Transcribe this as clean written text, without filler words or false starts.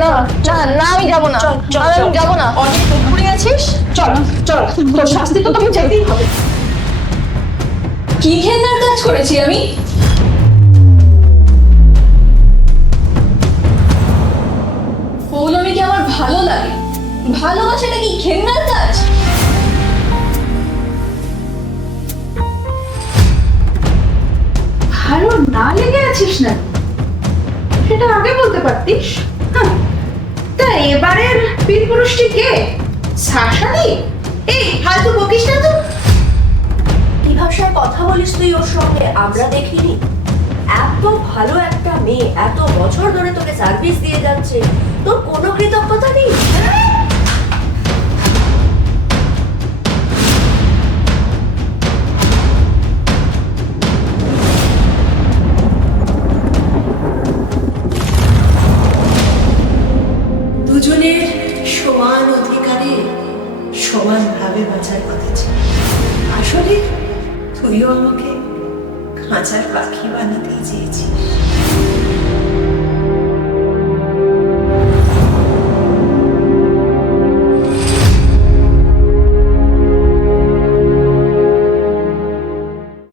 না না না, আমি যাবো না, আমি যাবো না। অনেক তো ঘুরে গেছিস, চল চল, তোর শাস্তি তো তোকে যেতেই হবে। কি ঘেন্নার কাজ করেছি আমি? পৌলমীকে আমার ভালো লাগে, ভালোবাসাটা কি ঘেন্নার কাজ? ভালো না লেগে আছিস না, সেটা আগে বলতে পারতিস। হ্যাঁ, তা এবারের বীর পুরুষটি কে? শাসানি? এই ফালতু বকিস না তো। কি ভাষায় কথা বলিস তুই ওর সঙ্গে? আমরা দেখিনি। এত ভালো একটা মেয়ে এত বছর ধরে তোকে সার্ভিস দিয়ে যাচ্ছে, তোর কোনো কৃতজ্ঞতা নেই? দুজনের সমান অধিকারে সমানভাবে বাঁচার কথা ছিল। আসলে তুইও আমাকে খাঁচার পাখি বানাতেই চেয়েছিস।